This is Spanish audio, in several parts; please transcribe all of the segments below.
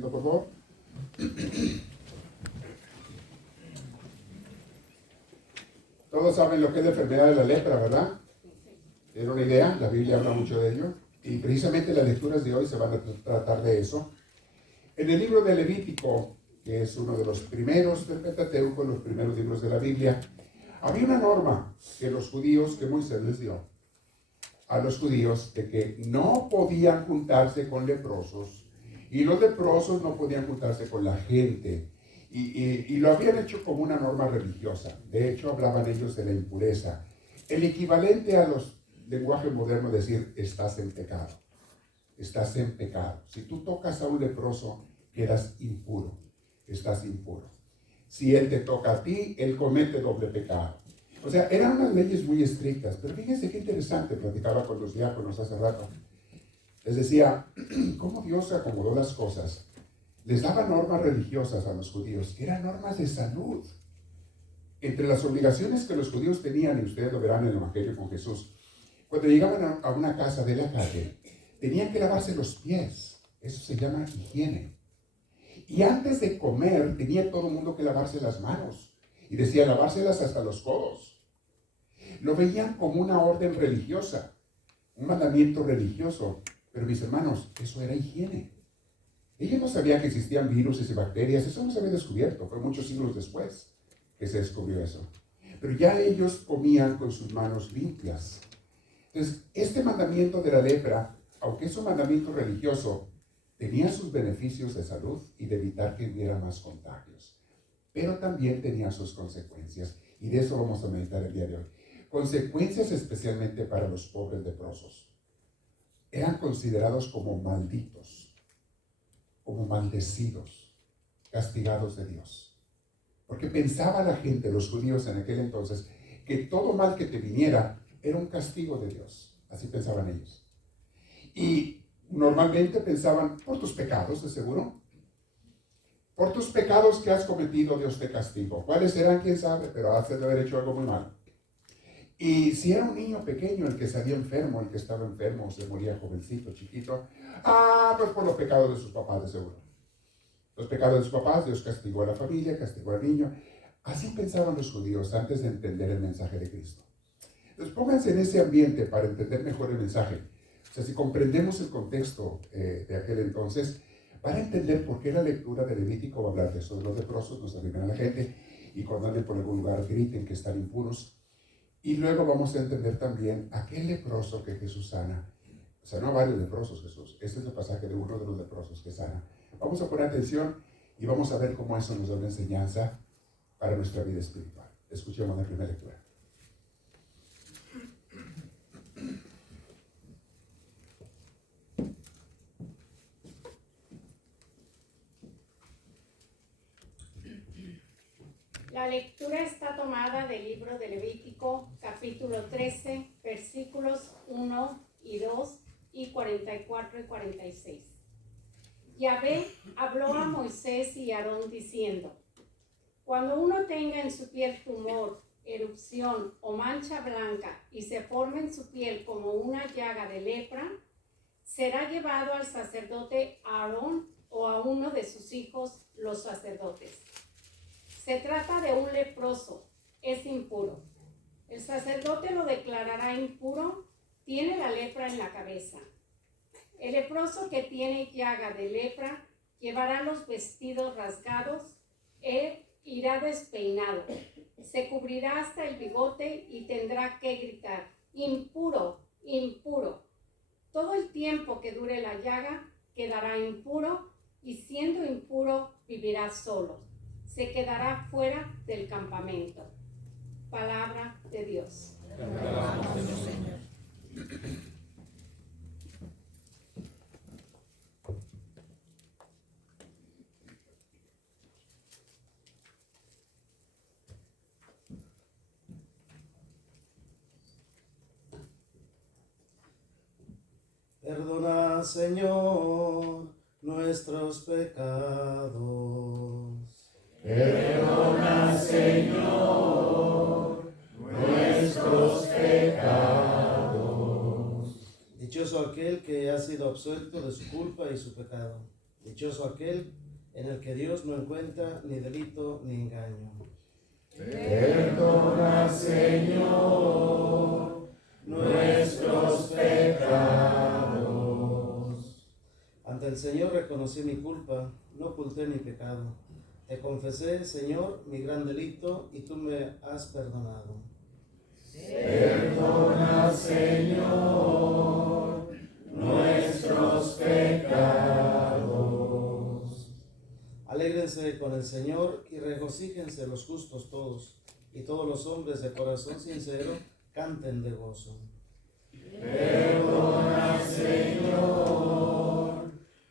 Por favor. Todos saben lo que es la enfermedad de la lepra, ¿verdad? ¿Tienen una idea? La Biblia habla mucho de ello. Y precisamente las lecturas de hoy se van a tratar de eso. En el libro de Levítico, que es uno de los primeros del Pentateuco, los primeros libros de la Biblia, había una norma que los judíos, que Moisés les dio a los judíos, de que no podían juntarse con leprosos, y los leprosos no podían juntarse con la gente, y lo habían hecho como una norma religiosa. De hecho, hablaban ellos de la impureza, el equivalente a los lenguajes modernos, decir, estás en pecado, estás en pecado. Si tú tocas a un leproso, quedas impuro, estás impuro. Si él te toca a ti, él comete doble pecado. O sea, eran unas leyes muy estrictas, pero fíjense qué interesante, platicaba con los diáconos hace rato. Les decía, cómo Dios acomodó las cosas. Les daba normas religiosas a los judíos, que eran normas de salud. Entre las obligaciones que los judíos tenían, y ustedes lo verán en el Evangelio con Jesús, cuando llegaban a una casa de la calle, tenían que lavarse los pies. Eso se llama higiene. Y antes de comer, tenía todo el mundo que lavarse las manos. Y decía, lavárselas hasta los codos. Lo veían como una orden religiosa, un mandamiento religioso. Pero mis hermanos, eso era higiene. Ellos no sabían que existían virus y bacterias, eso no se había descubierto, fue muchos siglos después que se descubrió eso. Pero ya ellos comían con sus manos limpias. Entonces, este mandamiento de la lepra, aunque es un mandamiento religioso, tenía sus beneficios de salud y de evitar que hubiera más contagios. Pero también tenía sus consecuencias, y de eso vamos a meditar el día de hoy. Consecuencias especialmente para los pobres leprosos. Eran considerados como malditos, como maldecidos, castigados de Dios. Porque pensaba la gente, los judíos en aquel entonces, que todo mal que te viniera era un castigo de Dios. Así pensaban ellos. Y normalmente pensaban, por tus pecados, de seguro. Por tus pecados que has cometido, Dios te castigó. ¿Cuáles eran? ¿Quién sabe? Pero has de haber hecho algo muy malo. Y si era un niño pequeño el que salía enfermo, el que estaba enfermo, se moría jovencito, chiquito, pues por los pecados de sus papás, de seguro. Los pecados de sus papás, Dios castigó a la familia, castigó al niño. Así pensaban los judíos antes de entender el mensaje de Cristo. Entonces pónganse en ese ambiente para entender mejor el mensaje. O sea, si comprendemos el contexto de aquel entonces, van a entender por qué la lectura de Levítico va a hablar de eso, de los leprosos, nos arriban a la gente, y cuando anden por algún lugar griten que están impuros. Y luego vamos a entender también aquel leproso que Jesús sana. Sanó a varios leprosos Jesús. Este es el pasaje de uno de los leprosos que sana. Vamos a poner atención y vamos a ver cómo eso nos da una enseñanza para nuestra vida espiritual. Escuchemos la primera lectura. La lectura está tomada del libro de Levítico, capítulo 13, versículos 1 y 2 y 44 y 46. Yahvé habló a Moisés y Aarón diciendo: cuando uno tenga en su piel tumor, erupción o mancha blanca y se forme en su piel como una llaga de lepra, será llevado al sacerdote Aarón o a uno de sus hijos, los sacerdotes. Se trata de un leproso, es impuro. El sacerdote lo declarará impuro, tiene la lepra en la cabeza. El leproso que tiene llaga de lepra llevará los vestidos rasgados, irá despeinado, se cubrirá hasta el bigote y tendrá que gritar: impuro, impuro. Todo el tiempo que dure la llaga quedará impuro, y siendo impuro vivirá solo. Se quedará fuera del campamento. Palabra de Dios. Señor. Perdona, Señor, nuestros pecados. Perdona, Señor, nuestros pecados. Dichoso aquel que ha sido absuelto de su culpa y su pecado. Dichoso aquel en el que Dios no encuentra ni delito ni engaño. Perdona, Señor, nuestros pecados. Ante el Señor reconocí mi culpa, no oculté mi pecado. Te confesé, Señor, mi gran delito, y tú me has perdonado. Perdona, Señor, nuestros pecados. Alégrense con el Señor y regocíjense los justos todos, y todos los hombres de corazón sincero canten de gozo. Perdona, Señor,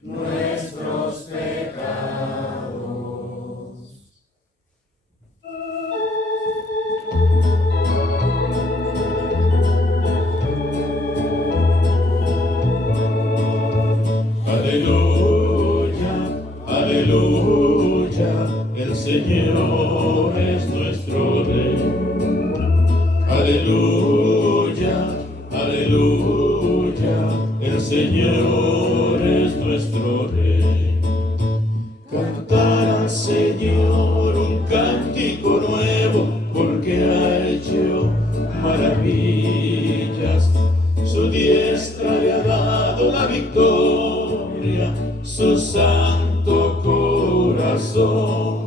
nuestros pecados. Aleluya, aleluya, el Señor es nuestro Rey. Aleluya, aleluya, el Señor es nuestro Rey. Cantar al Señor un cántico nuevo, porque ha hecho maravillas. Su diestra le ha dado la victoria, su santo corazón.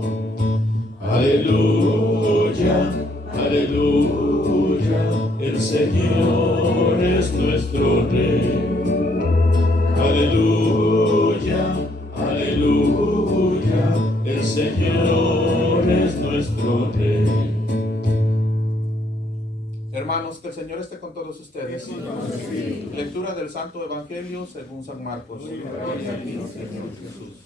Aleluya, aleluya, el Señor es nuestro Rey. Aleluya, aleluya, el Señor es nuestro Rey. Hermanos, que el Señor esté con todos ustedes. Lectura del Santo Evangelio según San Marcos. Gloria a ti, Señor Jesús.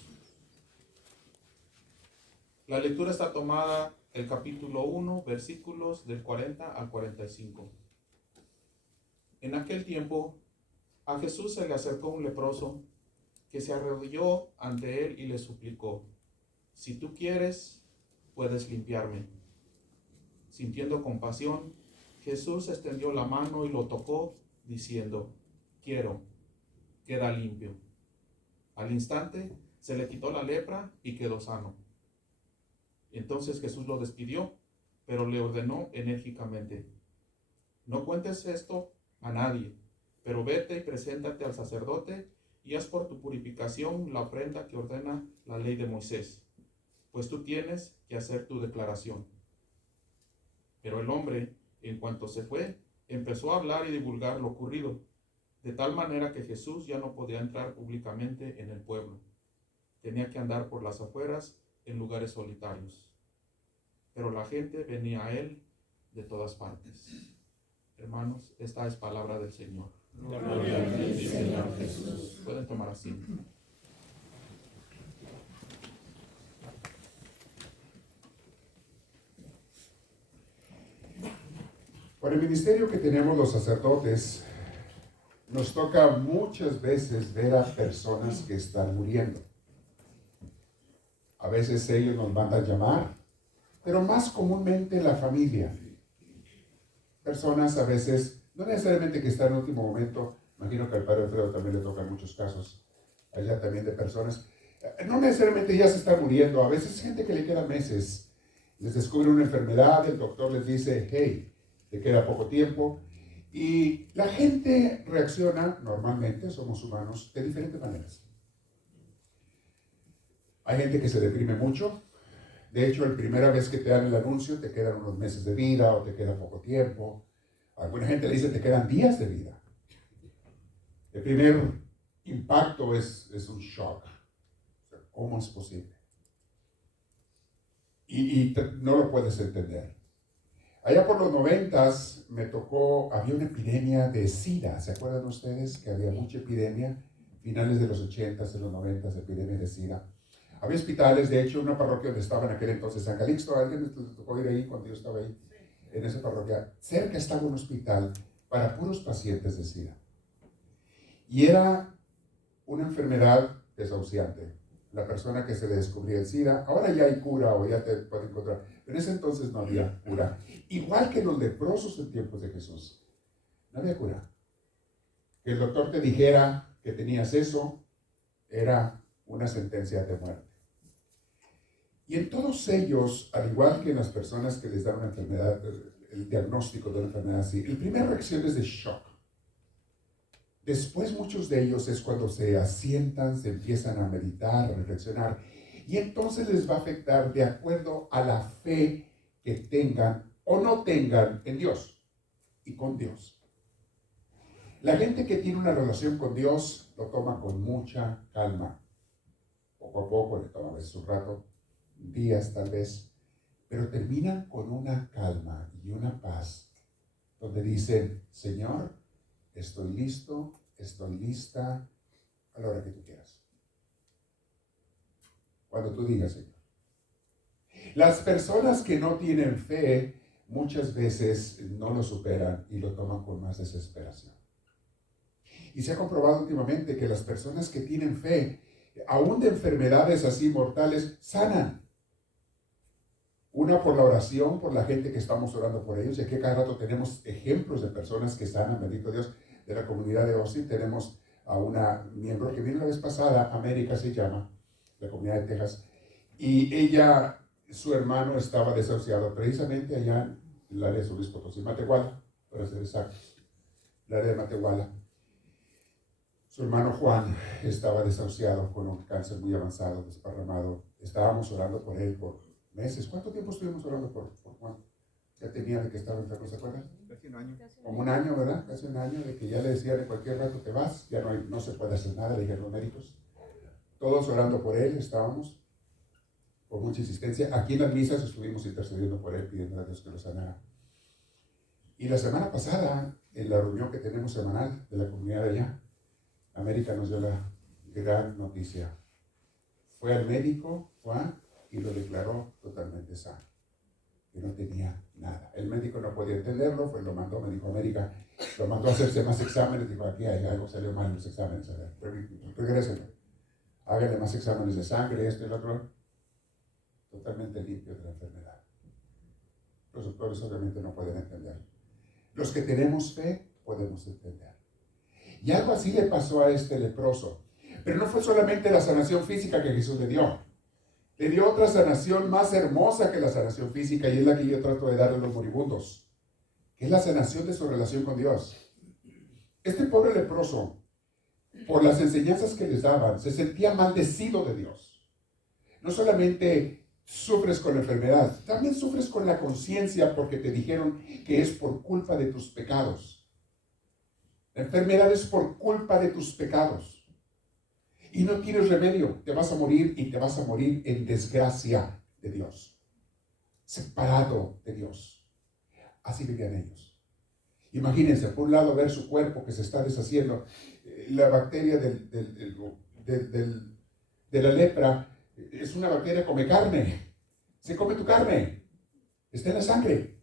La lectura está tomada del capítulo 1, versículos del 40 al 45. En aquel tiempo, a Jesús se le acercó un leproso que se arrodilló ante él y le suplicó: si tú quieres, puedes limpiarme. Sintiendo compasión, Jesús extendió la mano y lo tocó, diciendo: quiero, queda limpio. Al instante se le quitó la lepra y quedó sano. Entonces Jesús lo despidió, pero le ordenó enérgicamente: no cuentes esto a nadie, pero vete y preséntate al sacerdote y haz por tu purificación la ofrenda que ordena la ley de Moisés, pues tú tienes que hacer tu declaración. Pero el hombre, en cuanto se fue, empezó a hablar y divulgar lo ocurrido, de tal manera que Jesús ya no podía entrar públicamente en el pueblo. Tenía que andar por las afueras en lugares solitarios. Pero la gente venía a él de todas partes. Hermanos, esta es palabra del Señor. Gloria a ti, Señor Jesús. Pueden tomar asiento. Por el ministerio que tenemos los sacerdotes, nos toca muchas veces ver a personas que están muriendo. A veces ellos nos mandan llamar, pero más comúnmente la familia. Personas a veces, no necesariamente que están en último momento, imagino que al padre Alfredo también le tocan muchos casos, allá también de personas, no necesariamente ya se están muriendo, a veces gente que le queda meses, les descubre una enfermedad, el doctor les dice: hey, te queda poco tiempo, y la gente reacciona, normalmente somos humanos, de diferentes maneras. Hay gente que se deprime mucho. De hecho, la primera vez que te dan el anuncio, te quedan unos meses de vida o te queda poco tiempo. Alguna gente le dice te quedan días de vida. El primer impacto es un shock. ¿Cómo es posible? Y no lo puedes entender. Allá por los 90s me tocó, había una epidemia de SIDA. ¿Se acuerdan ustedes que había mucha epidemia? Finales de los 80s, de los 90s, epidemia de SIDA. Había hospitales, de hecho, una parroquia donde estaba en aquel entonces San Calixto. ¿Alguien les tocó ir ahí cuando yo estaba ahí? En esa parroquia. Cerca estaba un hospital para puros pacientes de SIDA. Y era una enfermedad desahuciante. La persona que se le descubría el SIDA, ahora ya hay cura o ya te pueden encontrar. Pero en ese entonces no había cura. Igual que los leprosos en tiempos de Jesús. No había cura. Que el doctor te dijera que tenías eso, era una sentencia de muerte. Y en todos ellos, al igual que en las personas que les dan una enfermedad, el diagnóstico de una enfermedad así, la primera reacción es de shock. Después muchos de ellos es cuando se asientan, se empiezan a meditar, a reflexionar, y entonces les va a afectar de acuerdo a la fe que tengan o no tengan en Dios y con Dios. La gente que tiene una relación con Dios lo toma con mucha calma. Poco a poco, le toma a veces un rato, días tal vez, pero terminan con una calma y una paz, donde dicen, Señor, estoy listo, estoy lista, a la hora que tú quieras. Cuando tú digas, Señor. Las personas que no tienen fe, muchas veces no lo superan y lo toman con más desesperación. Y se ha comprobado últimamente que las personas que tienen fe, aún de enfermedades así mortales, sanan. Una por la oración, por la gente que estamos orando por ellos, y aquí cada rato tenemos ejemplos de personas que sanan, bendito Dios, de la comunidad de Austin. Tenemos a una miembro que vino la vez pasada, América se llama, la comunidad de Texas, y ella, su hermano estaba desahuciado precisamente allá en el área de San Luis Potosí, Matehuala, para ser exactos, el área de Matehuala. Su hermano Juan estaba desahuciado con un cáncer muy avanzado, desparramado. Estábamos orando por él por meses. ¿Cuánto tiempo estuvimos orando por Juan? Ya tenía de que estaba enfermo, ¿se acuerdan? Casi un año. Como un año, ¿verdad? Casi un año, de que ya le decía de cualquier rato te vas, ya no se puede hacer nada, le dijeron los médicos. Todos orando por él, estábamos con mucha insistencia. Aquí en las misas estuvimos intercediendo por él, pidiendo a Dios que lo sanara. Y la semana pasada, en la reunión que tenemos semanal de la comunidad de allá, América nos dio la gran noticia. Fue al médico, Juan, y lo declaró totalmente sano. Que no tenía nada. El médico no podía entenderlo, pues lo mandó, me dijo América, lo mandó a hacerse más exámenes, dijo, aquí hay algo, salió mal en los exámenes, a ver, regrésenlo. Háganle más exámenes de sangre, esto y lo otro. Totalmente limpio de la enfermedad. Los doctores obviamente no pueden entender. Los que tenemos fe, podemos entender. Y algo así le pasó a este leproso. Pero no fue solamente la sanación física que Jesús le dio. Le dio otra sanación más hermosa que la sanación física, y es la que yo trato de darle a los moribundos, que es la sanación de su relación con Dios. Este pobre leproso, por las enseñanzas que les daban, se sentía maldecido de Dios. No solamente sufres con la enfermedad, también sufres con la conciencia, porque te dijeron que es por culpa de tus pecados. La enfermedad es por culpa de tus pecados. Y no tienes remedio. Te vas a morir, y te vas a morir en desgracia de Dios. Separado de Dios. Así vivían ellos. Imagínense, por un lado, ver su cuerpo que se está deshaciendo. La bacteria de la lepra es una bacteria que come carne. Se come tu carne. Está en la sangre.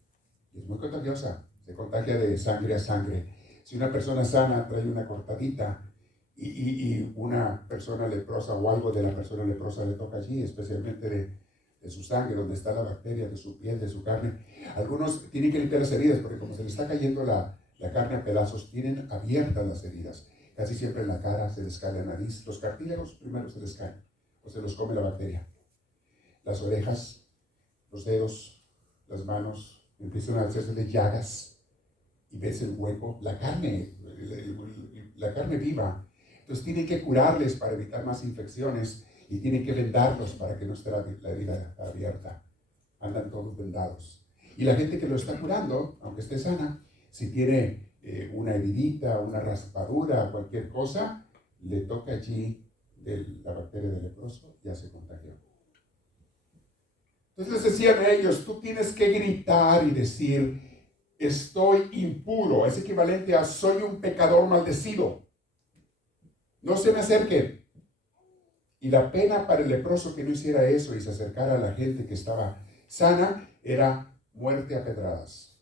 Y es muy contagiosa. Se contagia de sangre a sangre. Si una persona sana trae una cortadita y una persona leprosa o algo de la persona leprosa le toca allí, especialmente de su sangre, donde está la bacteria, de su piel, de su carne. Algunos tienen que limpiar las heridas, porque como se les está cayendo la carne a pedazos, tienen abiertas las heridas. Casi siempre en la cara se les cae la nariz. Los cartílagos primero se les caen, o se los come la bacteria. Las orejas, los dedos, las manos, empiezan a hacerse de llagas. Y ves el hueco, la carne viva. Entonces tienen que curarles para evitar más infecciones, y tienen que vendarlos para que no esté la herida abierta. Andan todos vendados. Y la gente que lo está curando, aunque esté sana, si tiene una heridita, una raspadura, cualquier cosa, le toca allí de la bacteria del leproso, ya se contagió. Entonces les decían a ellos, tú tienes que gritar y decir, estoy impuro. Es equivalente a soy un pecador maldecido. No se me acerquen. Y la pena para el leproso que no hiciera eso y se acercara a la gente que estaba sana era muerte a pedradas.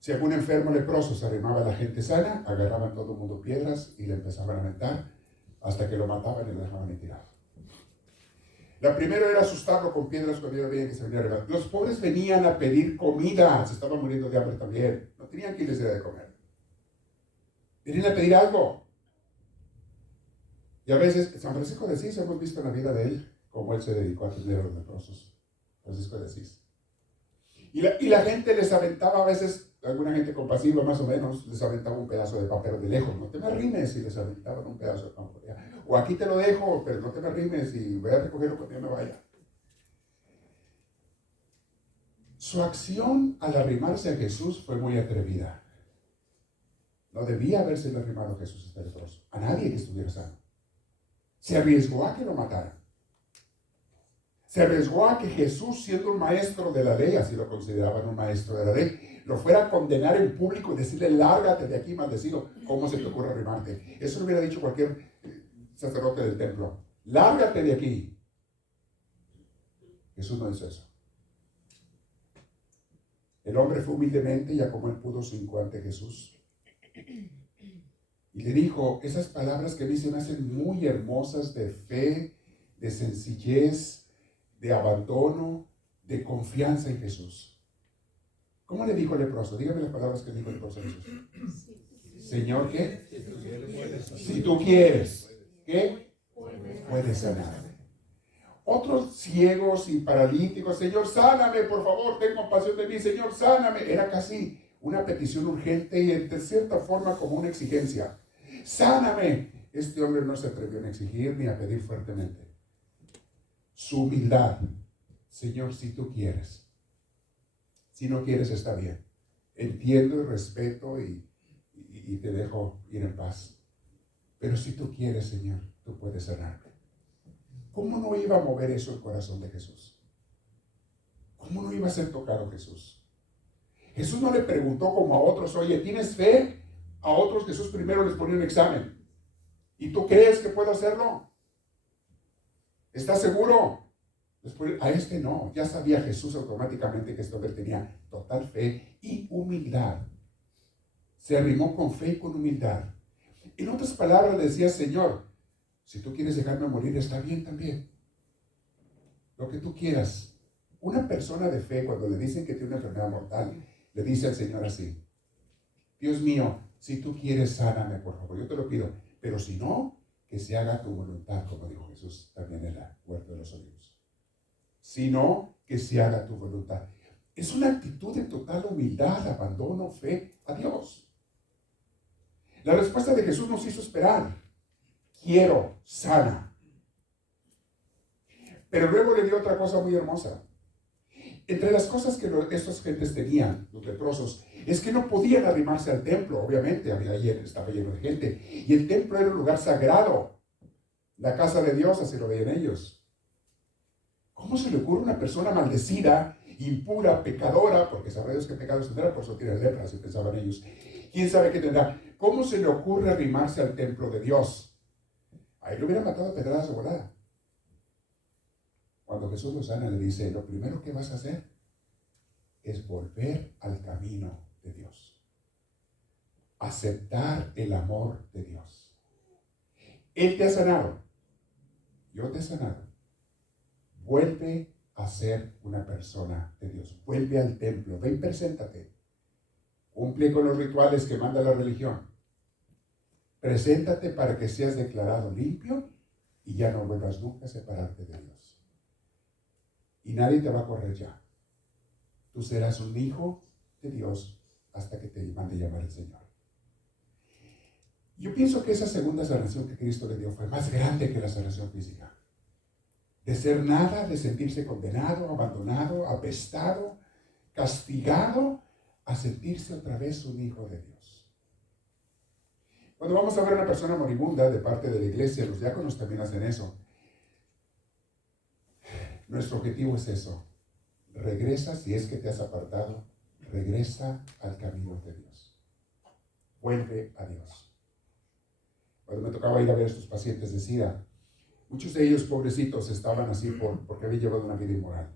Si algún enfermo leproso se arrimaba a la gente sana, agarraban todo el mundo piedras y le empezaban a aventar hasta que lo mataban y lo dejaban ahí tirado. La primera era asustarlo con piedras cuando ellos veían que se venía a arrebatar. Los pobres venían a pedir comida, se estaban muriendo de hambre también. No tenían quien les diera de comer. Venían a pedir algo. Y a veces, San Francisco de Asís, hemos visto en la vida de él cómo él se dedicó a atender a los leprosos. Francisco de Asís. Y la gente les aventaba a veces, alguna gente compasiva más o menos, les aventaba un pedazo de pan, pero de lejos, no te me arrimes, y les aventaban un pedazo de pan. O aquí te lo dejo, pero no te me arrimes y voy a recogerlo cuando yo me vaya. Su acción al arrimarse a Jesús fue muy atrevida. No debía haberse arrimado a Jesús este leproso, a nadie que estuviera sano. Se arriesgó a que lo mataran. Se arriesgó a que Jesús, siendo un maestro de la ley, así lo consideraban un maestro de la ley, lo fuera a condenar en público y decirle, lárgate de aquí, maldecido. ¿Cómo se te ocurre arrimarte? Eso lo hubiera dicho cualquier sacerdote del templo. Lárgate de aquí. Jesús no hizo eso. El hombre fue humildemente, ya como él pudo, se hincó ante Jesús. Y le dijo esas palabras que a mí se me hacen muy hermosas, de fe, de sencillez, de abandono, de confianza en Jesús. ¿Cómo le dijo el leproso? Dígame las palabras que dijo el leproso a Jesús. Señor, ¿qué? Si tú quieres, ¿qué? Puedes sanarme. Otros ciegos y paralíticos, Señor, sáname, por favor, ten compasión de mí, Señor, sáname. Era casi una petición urgente y de cierta forma como una exigencia. Sáname. Este hombre no se atrevió a exigir ni a pedir fuertemente. Su humildad, Señor, si tú quieres. Si no quieres, está bien. Entiendo y respeto y te dejo ir en paz. Pero si tú quieres, Señor, tú puedes sanarme. ¿Cómo no iba a mover eso el corazón de Jesús? ¿Cómo no iba a ser tocado Jesús? Jesús no le preguntó como a otros, oye, ¿tienes fe? A otros Jesús primero les ponía un examen. ¿Y tú crees que puedo hacerlo? ¿Estás seguro? Después, a este no. Ya sabía Jesús automáticamente que este hombre tenía total fe y humildad. Se arrimó con fe y con humildad. En otras palabras, le decía, Señor, si tú quieres dejarme morir, está bien también. Lo que tú quieras. Una persona de fe, cuando le dicen que tiene una enfermedad mortal, le dice al Señor así, Dios mío, si tú quieres, sáname, por favor, yo te lo pido. Pero si no, que se haga tu voluntad, como dijo Jesús también en la Huerta de los Olivos. Si no, que se haga tu voluntad. Es una actitud de total humildad, abandono, fe a Dios. La respuesta de Jesús nos hizo esperar. Quiero, sana. Pero luego le dio otra cosa muy hermosa. Entre las cosas que estas gentes tenían, los leprosos, es que no podían arrimarse al templo, obviamente, estaba lleno de gente. Y el templo era un lugar sagrado. La casa de Dios, así lo veían ellos. ¿Cómo se le ocurre a una persona maldecida, impura, pecadora, porque sabrá Dios qué pecados tendrá, por eso tiene lepra, así pensaban ellos? ¿Quién sabe qué tendrá? ¿Cómo se le ocurre arrimarse al templo de Dios? Ahí lo hubieran matado a pedradas de volada. Cuando Jesús lo sana, le dice, lo primero que vas a hacer es volver al camino de Dios. Aceptar el amor de Dios. Él te ha sanado. Yo te he sanado. Vuelve a ser una persona de Dios. Vuelve al templo. Ven, preséntate. Cumple con los rituales que manda la religión. Preséntate para que seas declarado limpio y ya no vuelvas nunca a separarte de Dios. Y nadie te va a correr ya. Tú serás un hijo de Dios hasta que te mande llamar el Señor. Yo pienso que esa segunda sanación que Cristo le dio fue más grande que la sanación física. De ser nada, de sentirse condenado, abandonado, apestado, castigado, a sentirse otra vez un hijo de Dios. Cuando vamos a ver a una persona moribunda de parte de la iglesia, los diáconos también hacen eso. Nuestro objetivo es eso. Regresa, si es que te has apartado, regresa al camino de Dios. Vuelve a Dios. Cuando me tocaba ir a ver a estos pacientes de SIDA, muchos de ellos, pobrecitos, estaban así porque habían llevado una vida inmoral.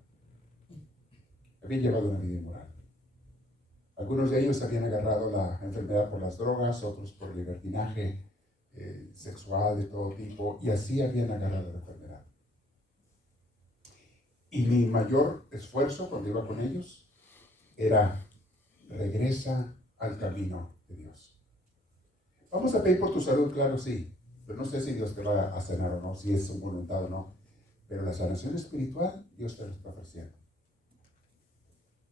Algunos de ellos habían agarrado la enfermedad por las drogas, otros por libertinaje sexual de todo tipo, y así habían agarrado la enfermedad. Y mi mayor esfuerzo cuando iba con ellos era, regresa al camino de Dios. Vamos a pedir por tu salud, claro, sí. Pero no sé si Dios te va a sanar o no, si es su voluntad o no. Pero la sanación espiritual, Dios te lo está ofreciendo.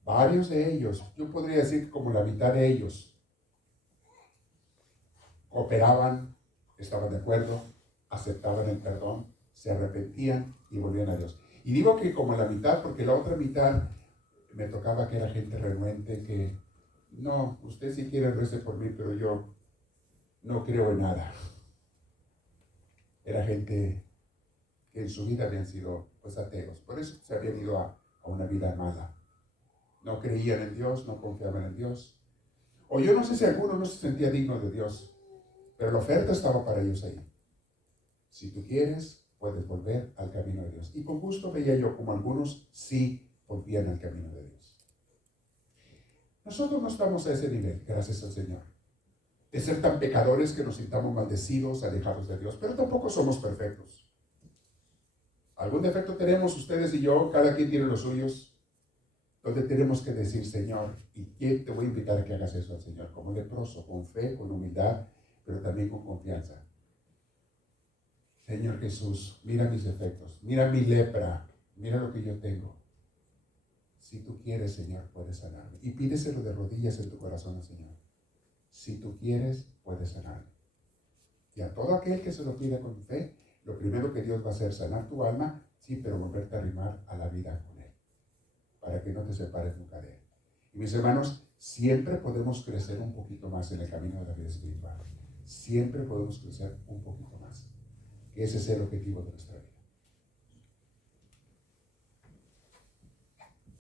Varios de ellos, yo podría decir como la mitad de ellos, cooperaban, estaban de acuerdo, aceptaban el perdón, se arrepentían y volvían a Dios. Y digo que como la mitad, porque la otra mitad me tocaba que era gente renuente, que no, usted si quiere rece por mí, pero yo no creo en nada. Era gente que en su vida habían sido pues ateos, por eso se habían ido a una vida mala. No creían en Dios, no confiaban en Dios. O yo no sé si alguno no se sentía digno de Dios, pero la oferta estaba para ellos ahí. Si tú quieres, puedes volver al camino de Dios. Y con gusto veía yo como algunos sí volvían al camino de Dios. Nosotros no estamos a ese nivel, gracias al Señor, de ser tan pecadores que nos sintamos maldecidos, alejados de Dios, pero tampoco somos perfectos. Algún defecto tenemos ustedes y yo, cada quien tiene los suyos, donde tenemos que decir, Señor, y quién te voy a invitar a que hagas eso al Señor, como leproso, con fe, con humildad, pero también con confianza. Señor Jesús, mira mis defectos, mira mi lepra, mira lo que yo tengo. Si tú quieres, Señor, puedes sanarme. Y pídeselo de rodillas en tu corazón al Señor. Si tú quieres, puedes sanarme. Y a todo aquel que se lo pida con fe, lo primero que Dios va a hacer es sanar tu alma, sí, pero volverte a arrimar a la vida con Él, para que no te separes nunca de Él. Y mis hermanos, siempre podemos crecer un poquito más en el camino de la vida espiritual. Siempre podemos crecer un poquito más. Que ese es el objetivo de nuestra vida.